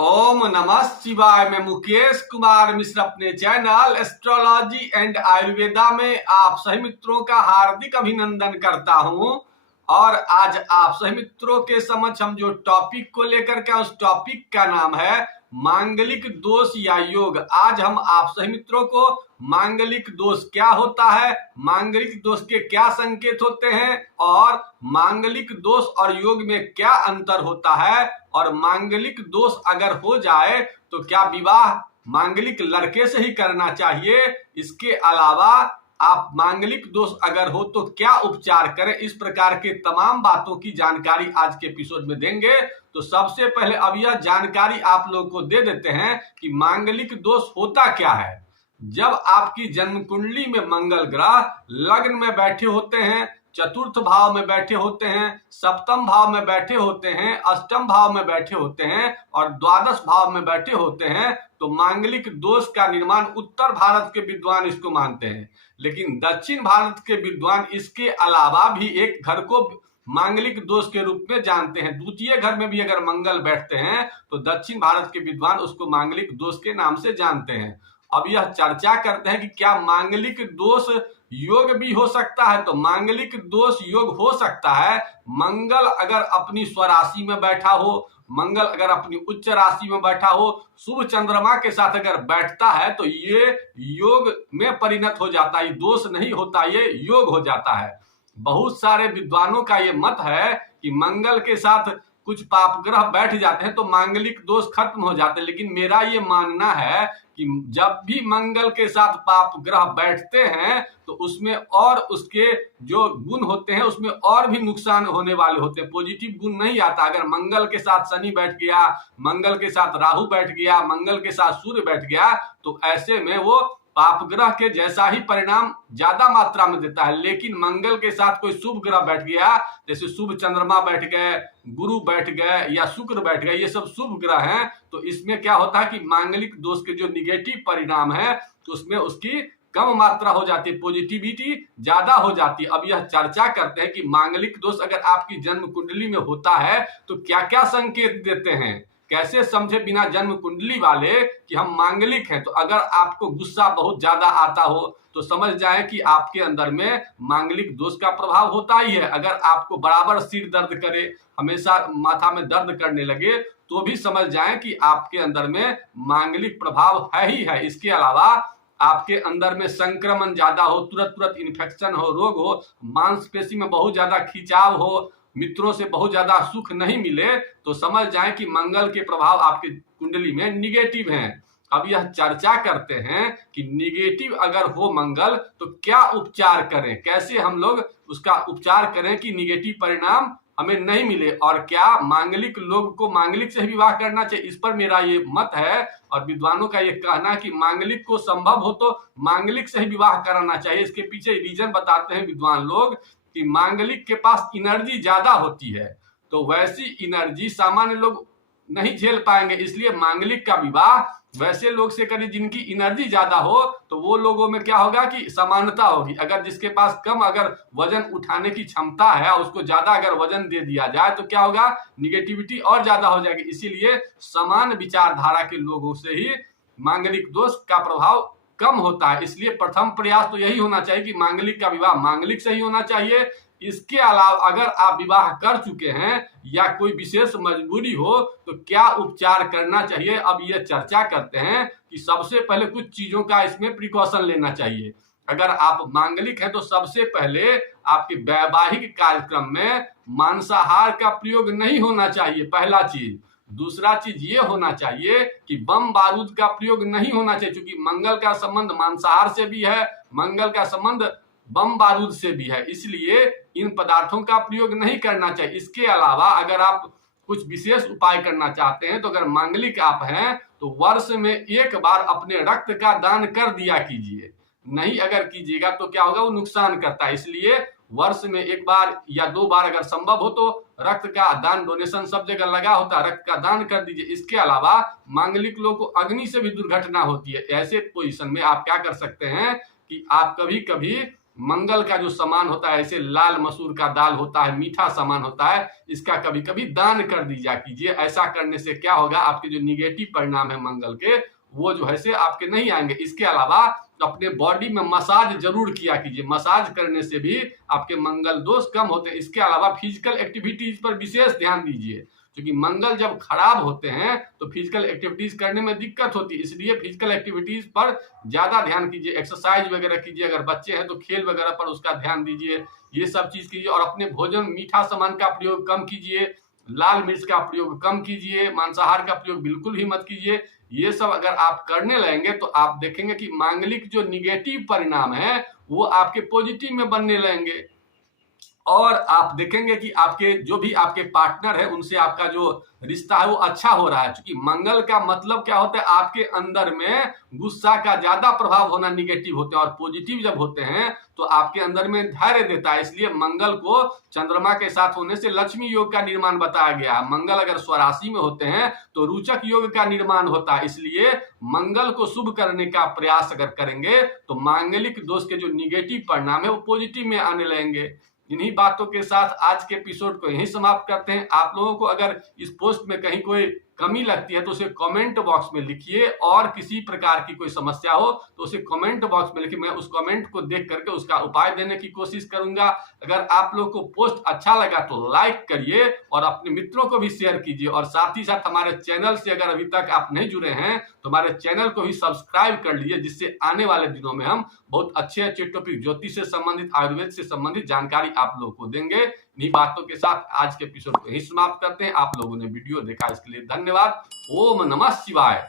ओम नमः शिवाय। मैं मुकेश कुमार मिश्र अपने चैनल एस्ट्रोलॉजी एंड आयुर्वेदा में आप सभी मित्रों का हार्दिक अभिनंदन करता हूं। और आज आप सभी मित्रों के समक्ष हम जो टॉपिक को लेकर के उस टॉपिक का नाम है मांगलिक दोष या योग। आज हम आप सभी मित्रों को मांगलिक दोष क्या होता है, मांगलिक दोष के क्या संकेत होते हैं और मांगलिक दोष और योग में क्या अंतर होता है, और मांगलिक दोष अगर हो जाए तो क्या विवाह मांगलिक लड़के से ही करना चाहिए। इसके अलावा आप मांगलिक दोष अगर हो तो क्या उपचार करें। इस प्रकार के तमाम बातों की जानकारी आज के एपिसोड में देंगे। तो सबसे पहले अब यह जानकारी आप लोगों को दे देते हैं कि मांगलिक दोष होता क्या है। जब आपकी जन्म कुंडली में मंगल ग्रह लग्न में बैठे होते हैं, चतुर्थ भाव में बैठे होते हैं, सप्तम भाव में बैठे होते हैं, अष्टम भाव में बैठे होते हैं और द्वादश भाव में बैठे होते हैं, तो मांगलिक दोष का निर्माण उत्तर भारत के विद्वान इसको मानते हैं। लेकिन दक्षिण भारत के विद्वान इसके अलावा भी एक घर को मांगलिक दोष के रूप में जानते हैं। द्वितीय घर में भी अगर मंगल बैठते हैं तो दक्षिण भारत के विद्वान उसको मांगलिक दोष के नाम से जानते हैं। अब यह चर्चा करते हैं कि क्या मांगलिक दोष योग भी हो सकता है। तो मांगलिक दोष योग हो सकता है। मंगल अगर अपनी स्वराशि में बैठा हो, मंगल अगर अपनी उच्च राशि में बैठा हो, शुभ चंद्रमा के साथ अगर बैठता है तो ये योग में परिणत हो जाता है, दोष नहीं होता, ये योग हो जाता है। बहुत सारे विद्वानों का ये मत है कि मंगल के साथ कुछ पाप ग्रह बैठ जाते हैं तो मांगलिक दोष खत्म हो जाते हैं। लेकिन मेरा ये मानना है कि जब भी मंगल के साथ पाप ग्रह बैठते हैं तो उसमें और उसके जो गुण होते हैं उसमें और भी नुकसान होने वाले होते हैं, पॉजिटिव गुण नहीं आता। अगर मंगल के साथ शनि बैठ गया, मंगल के साथ राहु बैठ गया, मंगल के साथ सूर्य बैठ गया, तो ऐसे में वो पाप ग्रह के जैसा ही परिणाम ज्यादा मात्रा में देता है। लेकिन मंगल के साथ कोई शुभ ग्रह बैठ गया, जैसे शुभ चंद्रमा बैठ गए, गुरु बैठ गए या शुक्र बैठ गए, ये सब शुभ ग्रह हैं, तो इसमें क्या होता है कि मांगलिक दोष के जो निगेटिव परिणाम है तो उसमें उसकी कम मात्रा हो जाती है, पॉजिटिविटी ज्यादा हो जाती है। अब यह चर्चा करते हैं कि मांगलिक दोष अगर आपकी जन्म कुंडली में होता है तो क्या क्या संकेत देते हैं, कैसे समझे बिना जन्म कुंडली वाले कि हम मांगलिक हैं। तो अगर आपको गुस्सा बहुत ज्यादा आता हो तो समझ जाएं कि आपके अंदर में मांगलिक दोष का प्रभाव होता ही है। अगर आपको बराबर सिर दर्द करे, हमेशा माथा में दर्द करने लगे, तो भी समझ जाएं कि आपके अंदर में मांगलिक प्रभाव है ही है। इसके अलावा आपके अंदर में संक्रमण ज्यादा हो, तुरंत तुरंत इन्फेक्शन हो, रोग हो, मांसपेशी में बहुत ज्यादा खिंचाव हो, मित्रों से बहुत ज्यादा सुख नहीं मिले, तो समझ जाएं कि मंगल के प्रभाव आपकी कुंडली में निगेटिव हैं। अब यह चर्चा करते हैं कि निगेटिव अगर हो मंगल तो क्या उपचार करें, कैसे हम लोग उसका उपचार करें कि निगेटिव परिणाम हमें नहीं मिले, और क्या मांगलिक लोग को मांगलिक से विवाह करना चाहिए। इस पर मेरा ये मत है और विद्वानों का ये कहना है कि मांगलिक को संभव हो तो मांगलिक से ही विवाह कराना चाहिए। इसके पीछे रीजन बताते हैं विद्वान लोग कि मांगलिक के पास एनर्जी ज्यादा होती है, तो वैसी एनर्जी सामान्य लोग नहीं झेल पाएंगे, इसलिए मांगलिक का विवाह वैसे लोग से करें जिनकी एनर्जी ज्यादा हो। तो वो लोगों में क्या होगा कि समानता होगी। अगर जिसके पास कम अगर वजन उठाने की क्षमता है और उसको ज्यादा अगर वजन दे दिया जाए तो क्या होगा, निगेटिविटी और ज्यादा हो जाएगी। इसीलिए समान विचारधारा के लोगों से ही मांगलिक दोष का प्रभाव कम होता है। इसलिए प्रथम प्रयास तो यही होना चाहिए कि मांगलिक का विवाह मांगलिक से ही होना चाहिए। इसके अलावा अगर आप विवाह कर चुके हैं या कोई विशेष मजबूरी हो तो क्या उपचार करना चाहिए। अब ये चर्चा करते हैं कि सबसे पहले कुछ चीजों का इसमें प्रिकॉशन लेना चाहिए। अगर आप मांगलिक हैं तो सबसे पहले आपके वैवाहिक कार्यक्रम में मांसाहार का प्रयोग नहीं होना चाहिए, पहला चीज। दूसरा चीज ये होना चाहिए कि बम बारूद का प्रयोग नहीं होना चाहिए, क्योंकि मंगल का संबंध मांसाहार से भी है, मंगल का संबंध बम बारूद से भी है, इसलिए इन पदार्थों का प्रयोग नहीं करना चाहिए। इसके अलावा अगर आप कुछ विशेष उपाय करना चाहते हैं तो अगर मांगलिक आप हैं तो वर्ष में एक बार अपने रक्त का दान कर दिया कीजिए। नहीं अगर कीजिएगा तो क्या होगा, वो नुकसान करता है। इसलिए वर्ष में एक बार या दो बार अगर संभव हो तो रक्त का दान, डोनेशन सब जगह लगा होता है, रक्त का दान कर दीजिए। इसके अलावा मांगलिक लोगों को अग्नि से भी दुर्घटना होती है। ऐसे पोजीशन में आप क्या कर सकते हैं कि आप कभी कभी मंगल का जो सामान होता है, ऐसे लाल मसूर का दाल होता है, मीठा सामान होता है, इसका कभी कभी दान कर दीजिए कीजिए। ऐसा करने से क्या होगा, आपके जो निगेटिव परिणाम है मंगल के, वो जो है से आपके नहीं आएंगे। इसके अलावा अपने बॉडी में मसाज जरूर किया कीजिए, मसाज करने से भी आपके मंगल दोष कम होते हैं। इसके अलावा फिजिकल एक्टिविटीज पर विशेष ध्यान दीजिए, क्योंकि मंगल जब खराब होते हैं तो फिजिकल एक्टिविटीज करने में दिक्कत होती है, इसलिए फिजिकल एक्टिविटीज पर ज्यादा ध्यान कीजिए, एक्सरसाइज वगैरह कीजिए। अगर बच्चे हैं तो खेल वगैरह पर उसका ध्यान दीजिए, ये सब चीज कीजिए। और अपने भोजन मीठा सामान का प्रयोग कम कीजिए, लाल मिर्च का प्रयोग कम कीजिए, मांसाहार का प्रयोग बिल्कुल ही मत कीजिए। ये सब अगर आप करने लगेंगे तो आप देखेंगे कि मांगलिक जो निगेटिव परिणाम है वो आपके पॉजिटिव में बनने लगेंगे, और आप देखेंगे कि आपके जो भी आपके पार्टनर है उनसे आपका जो रिश्ता है वो अच्छा हो रहा है। क्योंकि मंगल का मतलब क्या होता है, आपके अंदर में गुस्सा का ज्यादा प्रभाव होना निगेटिव होते हैं, और पॉजिटिव जब होते हैं तो आपके अंदर में धैर्य देता है। इसलिए मंगल को चंद्रमा के साथ होने से लक्ष्मी योग का निर्माण बताया गया है। मंगल अगर स्वराशि में होते हैं तो रुचक योग का निर्माण होता है। इसलिए मंगल को शुभ करने का प्रयास अगर करेंगे तो मांगलिक दोष के जो निगेटिव परिणाम है वो पॉजिटिव में आने लगेंगे। इन्हीं बातों के साथ आज के एपिसोड को यहीं समाप्त करते हैं। आप लोगों को अगर इस पोस्ट में कहीं कोई कमी लगती है तो उसे कमेंट बॉक्स में लिखिए, और किसी प्रकार की कोई समस्या हो तो उसे कमेंट बॉक्स में लिखिए। मैं उस कमेंट को देख करके उसका उपाय देने की कोशिश करूंगा। अगर आप लोग को पोस्ट अच्छा लगा तो लाइक करिए और अपने मित्रों को भी शेयर कीजिए, और साथ ही साथ हमारे चैनल से अगर अभी तक आप नहीं जुड़े हैं तो हमारे चैनल को भी सब्सक्राइब कर लीजिए, जिससे आने वाले दिनों में हम बहुत अच्छे अच्छे टॉपिक, ज्योतिष से संबंधित, आयुर्वेद से संबंधित जानकारी आप लोगों को देंगे। इन्हीं बातों के साथ आज के एपिसोड को यहीं समाप्त करते हैं। आप लोगों ने वीडियो देखा इसके लिए धन्यवाद। ओम नमः शिवाय।